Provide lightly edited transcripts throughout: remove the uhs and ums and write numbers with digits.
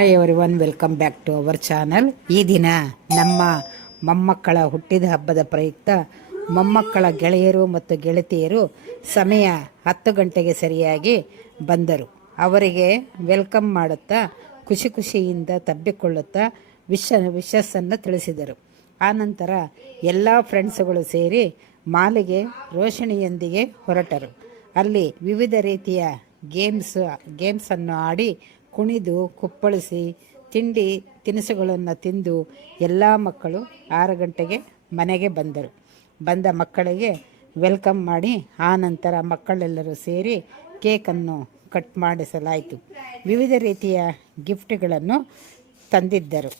Hi everyone, welcome back to our channel. ಈ ದಿನ ನಮ್ಮ ಮೊಮ್ಮಕ್ಕಳ ಹುಟ್ಟಿದ ಹಬ್ಬದ ಪ್ರಯುಕ್ತ ಮೊಮ್ಮಕ್ಕಳ ಗೆಳೆಯರು ಮತ್ತು ಗೆಳತಿಯರು ಸಮಯ 10 ಗಂಟೆಗೆ ಸರಿಯಾಗಿ ಬಂದರು. ಅವರಿಗೆ ವೆಲ್ಕಮ್ ಮಾಡುತ್ತಾ ಖುಷಿಯಿಂದ ತಬ್ಬಿಕೊಳ್ಳುತ್ತಾ ವಿಶಸ್ಸನ್ನು ತಿಳಿಸಿದರು. ಆನಂತರ ಎಲ್ಲ ಫ್ರೆಂಡ್ಸ್ಗಳು ಸೇರಿ ಮಾಲಿಗೆ ರೋಷಿಣಿಯೊಂದಿಗೆ ಹೊರಟರು. ಅಲ್ಲಿ ವಿವಿಧ ರೀತಿಯ ಗೇಮ್ಸನ್ನು ಆಡಿ ಕುಣಿದು ಕುಪ್ಪಳಿಸಿ ತಿಂಡಿ ತಿನಿಸುಗಳನ್ನು ತಿಂದು ಎಲ್ಲ ಮಕ್ಕಳು 6 ಗಂಟೆಗೆ ಮನೆಗೆ ಬಂದರು. ಬಂದ ಮಕ್ಕಳಿಗೆ ವೆಲ್ಕಮ್ ಮಾಡಿ ಆನಂತರ ಮಕ್ಕಳೆಲ್ಲರೂ ಸೇರಿ ಕೇಕನ್ನು ಕಟ್ ಮಾಡಿಸಲಾಯಿತು. ವಿವಿಧ ರೀತಿಯ ಗಿಫ್ಟ್ಗಳನ್ನು ತಂದಿದ್ದರು.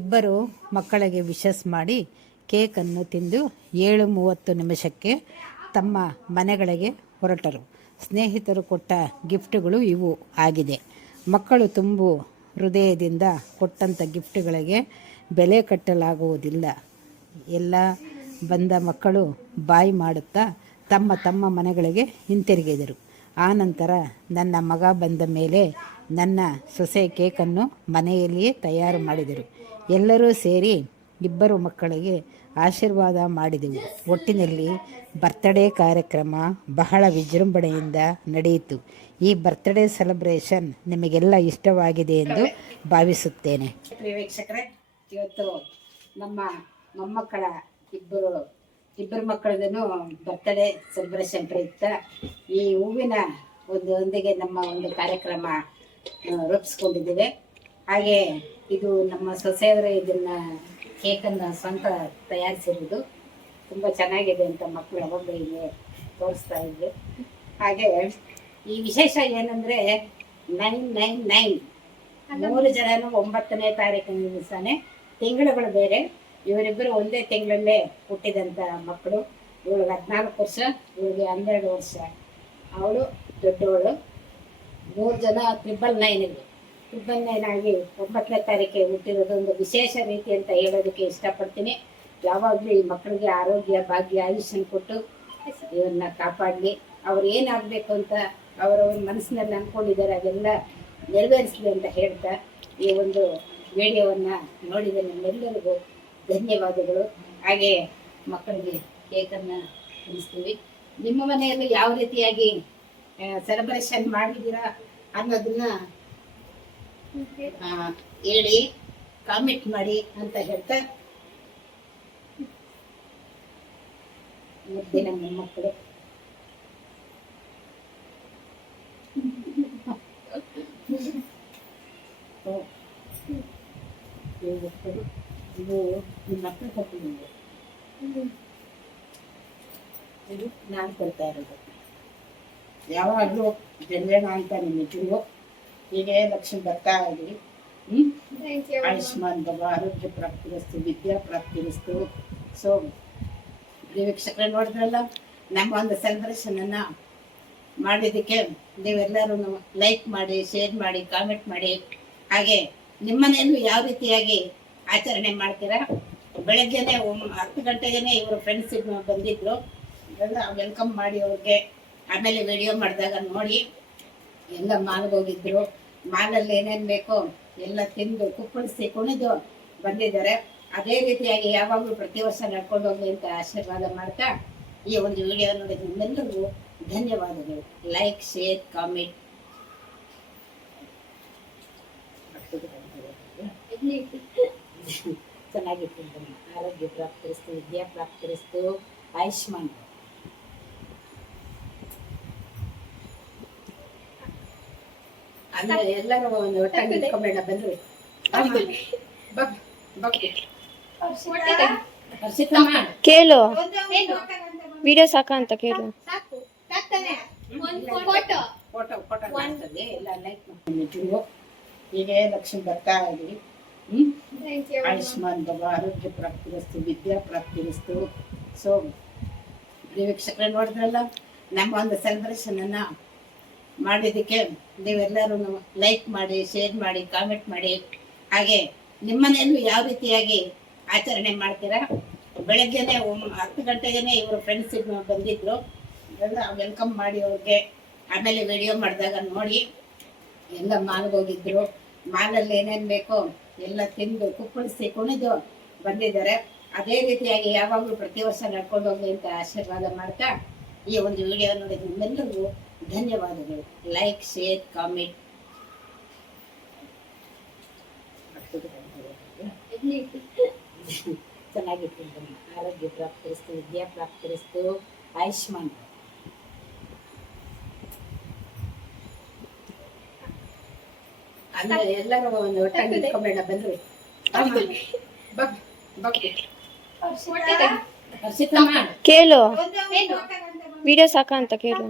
ಇಬ್ಬರು ಮಕ್ಕಳಿಗೆ ವಿಶಸ್ ಮಾಡಿ ಕೇಕನ್ನು ತಿಂದು 7:30 ನಿಮಿಷಕ್ಕೆ ತಮ್ಮ ಮನೆಗಳಿಗೆ ಹೊರಟರು. ಸ್ನೇಹಿತರು ಕೊಟ್ಟ ಗಿಫ್ಟ್ಗಳು ಇವು ಆಗಿದೆ. ಮಕ್ಕಳು ತುಂಬು ಹೃದಯದಿಂದ ಕೊಟ್ಟಂಥ ಗಿಫ್ಟ್ಗಳಿಗೆ ಬೆಲೆ ಕಟ್ಟಲಾಗುವುದಿಲ್ಲ. ಎಲ್ಲ ಬಂದ ಮಕ್ಕಳು ಬಾಯಿ ಮಾಡುತ್ತಾ ತಮ್ಮ ಮನೆಗಳಿಗೆ ಹಿಂತಿರುಗಿದರು. ಆನಂತರ ನನ್ನ ಮಗ ಬಂದ ಮೇಲೆ ನನ್ನ ಸೊಸೆ ಕೇಕನ್ನು ಮನೆಯಲ್ಲಿಯೇ ತಯಾರು ಮಾಡಿದರು. ಎಲ್ಲರೂ ಸೇರಿ ಇಬ್ಬರು ಮಕ್ಕಳಿಗೆ ಆಶೀರ್ವಾದ ಮಾಡಿದೆವು. ಒಟ್ಟಿನಲ್ಲಿ ಬರ್ತ್ಡೇ ಕಾರ್ಯಕ್ರಮ ಬಹಳ ವಿಜೃಂಭಣೆಯಿಂದ ನಡೆಯಿತು. ಈ ಬರ್ತ್ಡೇ ಸೆಲೆಬ್ರೇಷನ್ ನಿಮಗೆಲ್ಲ ಇಷ್ಟವಾಗಿದೆ ಎಂದು ಭಾವಿಸುತ್ತೇನೆ. ವೀಕ್ಷಕರೇ, ಇವತ್ತು ನಮ್ಮ ಮೊಮ್ಮಕ್ಕಳ ಇಬ್ಬರು ಮಕ್ಕಳದೂ ಬರ್ತ್ಡೇ ಸೆಲೆಬ್ರೇಷನ್ ಪ್ರಯುಕ್ತ ಈ ಹೂವಿನ ಒಂದಿಗೆ ನಮ್ಮ ಒಂದು ಕಾರ್ಯಕ್ರಮ ರೂಪಿಸ್ಕೊಂಡಿದ್ದೇವೆ. ಹಾಗೆ ಇದು ನಮ್ಮ ಸೊಸೆಯವರು ಇದನ್ನು ಕೇಕನ್ನು ಸ್ವಂತ ತಯಾರಿಸಿರೋದು. ತುಂಬ ಚೆನ್ನಾಗಿದೆ ಅಂತ ಮಕ್ಕಳು ಯಾವಾಗಲೂ ತೋರಿಸ್ತಾ ಇದ್ದರು. ಹಾಗೆ ಈ ವಿಶೇಷ ಏನಂದರೆ 999 3 ಜನನು 9ನೇ ತಾರೀಕಿನ ದಿವಸನೇ, ತಿಂಗಳುಗಳು ಬೇರೆ. ಇವರಿಬ್ಬರು ಒಂದೇ ತಿಂಗಳಲ್ಲೇ ಹುಟ್ಟಿದಂಥ ಮಕ್ಕಳು. ಇವಳಿಗೆ 14 ವರ್ಷ, ಇವಳಿಗೆ 12 ವರ್ಷ. ಅವಳು ದೊಡ್ಡವಳು. 3 ಜನ 999 ಆಗಿ 9ನೇ ತಾರೀಕಿಗೆ ಹುಟ್ಟಿರೋದು ಒಂದು ವಿಶೇಷ ರೀತಿ ಅಂತ ಹೇಳೋದಕ್ಕೆ ಇಷ್ಟಪಡ್ತೀನಿ. ಯಾವಾಗಲೂ ಈ ಮಕ್ಕಳಿಗೆ ಆರೋಗ್ಯ, ಭಾಗ್ಯ, ಆಯುಷ್ಯನ ಕೊಟ್ಟು ಇವನ್ನ ಕಾಪಾಡಲಿ. ಅವ್ರು ಏನಾಗಬೇಕು ಅಂತ ಅವರವ್ರ ಮನಸ್ಸಿನಲ್ಲಿ ಅಂದ್ಕೊಂಡಿದ್ದಾರೆ ಅದೆಲ್ಲ ನೆರವೇರಿಸಲಿ ಅಂತ ಹೇಳ್ತಾ ಈ ಒಂದು ವಿಡಿಯೋವನ್ನು ನೋಡಿದ ನಿಮ್ಮೆಲ್ಲರಿಗೂ ಧನ್ಯವಾದಗಳು. ಹಾಗೆ ಮಕ್ಕಳಿಗೆ ಕೇಕನ್ನು ತಿನ್ನಿಸ್ತೀವಿ. ನಿಮ್ಮ ಮನೆಯಲ್ಲಿ ಯಾವ ರೀತಿಯಾಗಿ ಸೆಲೆಬ್ರೇಷನ್ ಮಾಡಿದ್ದೀರಾ ಅನ್ನೋದನ್ನ ಹೇಳಿ, ಕಾಮೆಂಟ್ ಮಾಡಿ ಅಂತ ಹೇಳ್ತಾ ಮುದ್ದಿನ ಮೊಮ್ಮಕ್ಕಳು ಇದು ನಿಮ್ಮ ಮಕ್ಕಳು ಕೊಟ್ಟಿದ್ದೀನಿ. ಇದು ನಾನು ಕೊಡ್ತಾ ಇರೋದು. ಯಾವಾಗಲೂ ಜನರೇನ ಅಂತ ನಿಮಗೂ ಹೀಗೆ ಲಕ್ಷ್ಮಿ ಬರ್ತಾ ಇದ್ದೀವಿ. ಆಯುಷ್ಮಾನ್ ಭವ, ಆರೋಗ್ಯ ಪ್ರಾಪ್ತಿರಸ್ತು, ವಿದ್ಯಾ ಪ್ರಾಪ್ತಿರಸ್ತು. ಸೊ ವೀಕ್ಷಕರೇ, ನೋಡಿದ್ರಲ್ಲ ನಮ್ಮ ಒಂದು ಸೆಲೆಬ್ರೇಷನನ್ನು ಮಾಡಿದ್ದಕ್ಕೆ ನೀವೆಲ್ಲರೂ ಲೈಕ್ ಮಾಡಿ, ಶೇರ್ ಮಾಡಿ, ಕಾಮೆಂಟ್ ಮಾಡಿ. ಹಾಗೆ ನಿಮ್ಮನೆಯಲ್ಲೂ ಯಾವ ರೀತಿಯಾಗಿ ಆಚರಣೆ ಮಾಡ್ತೀರಾ? ಬೆಳಗ್ಗೆನೆ 10 ಗಂಟೆಗೆ ಇವರು ಫ್ರೆಂಡ್ಸ್ ಬಂದಿದ್ರು. ಎಲ್ಲ ವೆಲ್ಕಮ್ ಮಾಡಿ ಅವ್ರಿಗೆ. ಆಮೇಲೆ ವಿಡಿಯೋ ಮಾಡಿದಾಗ ನೋಡಿ ಎಲ್ಲ ಮಾಲ್ಗೆ ಹೋಗಿದ್ರು. ಮಾಲಲ್ಲಿ ಏನೇನು ಬೇಕೋ ಎಲ್ಲ ತಿಂದು ಕುಪ್ಪಳಿಸಿ ಕುಣಿದು ಬಂದಿದ್ದಾರೆ. ಅದೇ ರೀತಿಯಾಗಿ ಯಾವಾಗಲೂ ಪ್ರತಿ ವರ್ಷ ನಡ್ಕೊಂಡು ಹೋಗಿ ಅಂತ ಆಶೀರ್ವಾದ ಮಾಡ್ತಾ ಈ ಒಂದು ವಿಡಿಯೋ ನೋಡಿದ ನಿಮ್ಮೆಲ್ಲರಿಗೂ ಧನ್ಯವಾದಗಳು. Like, share, comment. ಚೆನ್ನಾಗಿತ್ತು. ಆರೋಗ್ಯ ಪ್ರಾಪ್ತಿರಿಸ್ತು, ವಿದ್ಯಾ ಪ್ರಾಪ್ತಿರಿಸ್ತು, ಆಯುಷ್ಮಾನ್. ಅಂದ್ರೆ ಎಲ್ಲರೂ ಒಂದು ಒಟ್ಟಾಗಿ ಇಟ್ಕೊಂಬೇಡ, ಬನ್ರಿ. ಕೇಳು, ವಿಡಿಯೋ ಸಾಕ ಅಂತ ಕೇಳು. ಹೀಗೆ ಲಕ್ಷ್ಮಿ ಬರ್ತಾ ಇದ್ದೀವಿ. ಆಯುಷ್ಮಾನ್ ಭವ, ಆರೋಗ್ಯ ಪ್ರಾಪ್ತಿರಸ್ತು, ವಿದ್ಯಾ ಪ್ರಾಪ್ತಿರಸ್ತು. ಸೊ ವೀಕ್ಷಕರೇ, ನೋಡಿದ್ರಲ್ಲ ನಮ್ಮ ಒಂದು ಸೆಲೆಬ್ರೇಷನನ್ನು ಮಾಡಿದ್ದಕ್ಕೆ ನೀವೆಲ್ಲರೂ ಲೈಕ್ ಮಾಡಿ, ಶೇರ್ ಮಾಡಿ, ಕಾಮೆಂಟ್ ಮಾಡಿ. ಹಾಗೆ ನಿಮ್ಮನೆಯಲ್ಲೂ ಯಾವ ರೀತಿಯಾಗಿ ಆಚರಣೆ ಮಾಡ್ತೀರಾ? ಬೆಳಗ್ಗೆನೆ 10 ಗಂಟೆಗೆ ಇವರು ಫ್ರೆಂಡ್ಸ್ ಬಂದಿದ್ರು. ಎಲ್ಲ ವೆಲ್ಕಮ್ ಮಾಡಿ ಅವ್ರಿಗೆ. ಆಮೇಲೆ ವಿಡಿಯೋ ಮಾಡಿದಾಗ ನೋಡಿ ಎಲ್ಲ ಮಾಲ್ಗೆ ಹೋಗಿದ್ರು. ಮಾಲಲ್ಲಿ ಏನೇನು ಬೇಕೋ ಎಲ್ಲ ತಿಂದು ಕುಪ್ಪಳಿಸಿ ಕುಣಿದು ಬಂದಿದ್ದಾರೆ. ಅದೇ ರೀತಿಯಾಗಿ ಯಾವಾಗಲೂ ಪ್ರತಿ ವರ್ಷ ನಡ್ಕೊಂಡು ಹೋಗ್ಲಿ ಅಂತ ಆಶೀರ್ವಾದ ಮಾಡ್ತಾ ಈ ಒಂದು ವಿಡಿಯೋ ನೋಡಿದ ನಿಮ್ಮೆಲ್ಲರಿಗೂ ಧನ್ಯವಾದಗಳು. Like, share, comment. ಚೆನ್ನಾಗಿತ್ತು. ಆರೋಗ್ಯ ಪ್ರಾಪ್ತಿಸ್ತು, ವಿದ್ಯಾ ಪ್ರಾಪ್ತಿಸ್ತು, ಆಯುಷ್ಮಾನ್. ಅಲ್ಲ ಎಲ್ಲರೂ ಒಂದು ಒಟ್ಟಾಗಿ ನಿಂತ್ಕೊಂಬೇಡ ಬನ್ರಿ. ಕೇಳು ವಿಡಿಯೋ ಸಾಕ ಅಂತ ಕೇಳು.